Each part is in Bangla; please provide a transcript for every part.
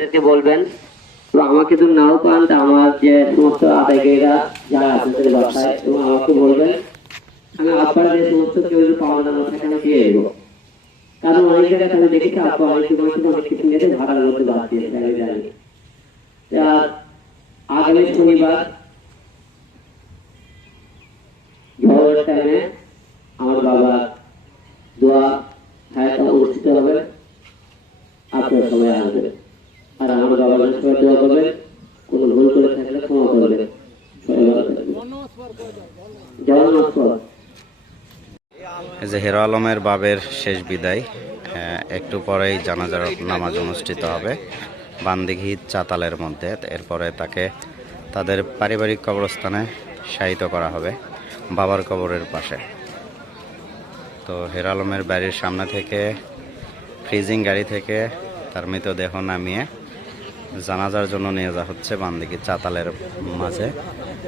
তাদেরকে বলবেন আমাকে তো নাও পান আমার যে সমস্ত আদায়কারীরা যারা আছেন তাদের বাসায় তো আমাকে বলবেন, আমি আপনার যে সমস্ত কেউ যদি পাওয়া না থাকে, আমি দিয়ে দেবো। কারণ অনেক জায়গায় আমি দেখেছি আপনি অনেক সময় অনেক কিছু নিয়ে ভাড়ার মধ্যে বাদ দিয়েছে আমি জানি। আগামী শনিবার ঝড়ের টাইমে আমার বাবা দোয়া হায়াতা অনুষ্ঠিত হবে। আপনার সবাই আসবেন। আর আমার সবাই দোয়া করবেন কোনো ভুল করে থাকলে ক্ষমা করবেন যে আলমের বাবের শেষ বিদায়। একটু পরেই জানাজার নামাজ অনুষ্ঠিত হবে। বান্দিঘি চাতালের মধ্যে। এরপরে তাকে তাদের পারিবারিক কবরস্থানে শায়িত করা হবে বাবার কবরের পাশে। তো হের আলমের বাড়ির সামনে থেকে, ফ্রিজিং গাড়ি থেকে তার মৃতদেহ নামিয়ে জানাজার জন্য নিয়ে যাওয়া হচ্ছে বান্দিঘি চাতালের মাঝে।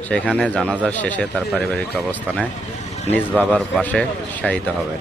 সেখানে জানাজার শেষে তার পারিবারিক অবস্থানে নিজ বাবার পাশে শায়িত হবেন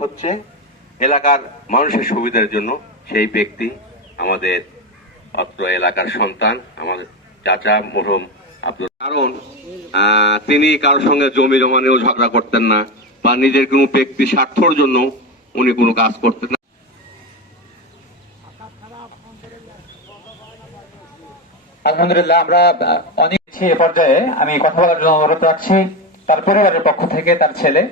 হচ্ছে এলাকার মানুষের সুবিধার জন্য সেই ব্যক্তি আমাদের অত্র এলাকার সন্তান আমাদের চাচা আব্দুল কারণ তিনি কারোর সঙ্গে জমি জমা নিয়েও ঝগড়া করতেন না বা নিজের কোনো ব্যক্তি স্বার্থর জন্য উনি কোনো কাজ করতেন না। আলহামদুলিল্লাহ, আমরা অনেক এ পর্যায়ে আমি কথা বলার জন্য অনুরোধ রাখছি। তার পরিবারের পক্ষ থেকে তার ছেলে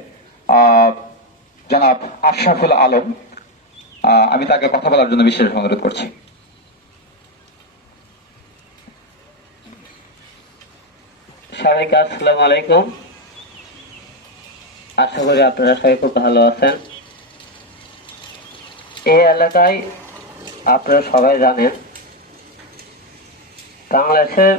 জনাব আশরাফুল আলম আমি তাকে কথা বলার জন্য বিশেষ অনুরোধ করছি। সবাইকে আসসালামু আলাইকুম। আশা করি আপনারা সবাই খুব ভালো আছেন। এই এলাকায় আপনারা সবাই জানেন, বাংলাদেশের